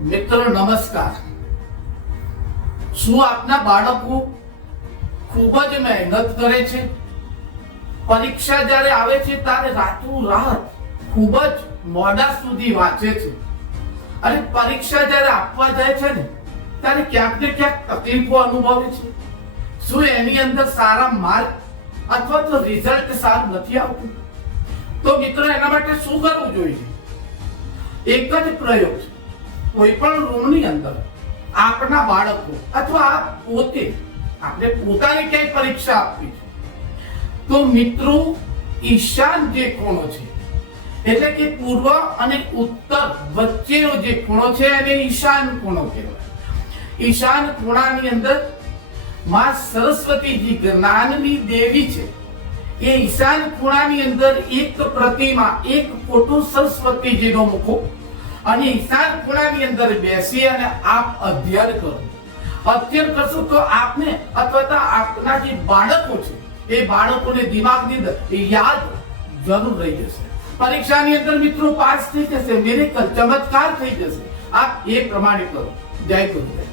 મિત્રો નમસ્કાર। શું આપના બાળકો ખૂબ જ મહેનત કરે છે? પરીક્ષા જ્યારે આવે છે ત્યારે રાતોરાત ખૂબ જ મોડા સુધી વાંચે છે અને પરીક્ષા જ્યારે આપવા જાય છે ને ત્યારે ક્યાંક ને ક્યાંક તકલીફો અનુભવે છે। શું એની અંદર સારા માર્ક અથવા તો રિઝલ્ટ સારું નથી આવતું? તો મિત્રો એના માટે શું કરવું જોઈએ? એક જ પ્રયોગ છે। કોઈ પણ રૂમની અંદર આપના બાળકો અથવા આપ પોતે આપણે પોતાની ક્યાંય પરીક્ષા આપવી છે તો મિત્રો ઈશાન જે ખૂણો છે એટલે કે પૂર્વ અને ઉત્તર વચ્ચેનો જે ખૂણો છે એને ઈશાન ખૂણો કહેવાય। ઈશાન ખૂણાની અંદર માં સરસ્વતીજી જ્ઞાનની દેવી છે। એ ઈશાન ખૂણાની અંદર એક પ્રતિમા એક ફોટો સરસ્વતીજીનો મૂકો અને ઈશાન ખૂણાની અંદર બેસી અને આપ અધ્યયન કરો। અધ્યયન કરશો તો આપને અથવા તો આપના જે બાળકો છે એ બાળકોને દિમાગની અંદર યાદ જરૂર રહી જશે। પરીક્ષાની અંદર મિત્રો પાસ થઈ જશે, મિરેકલ ચમત્કાર થઈ જશે। આપ એ પ્રમાણે કરો। જય ગુરુદેવ।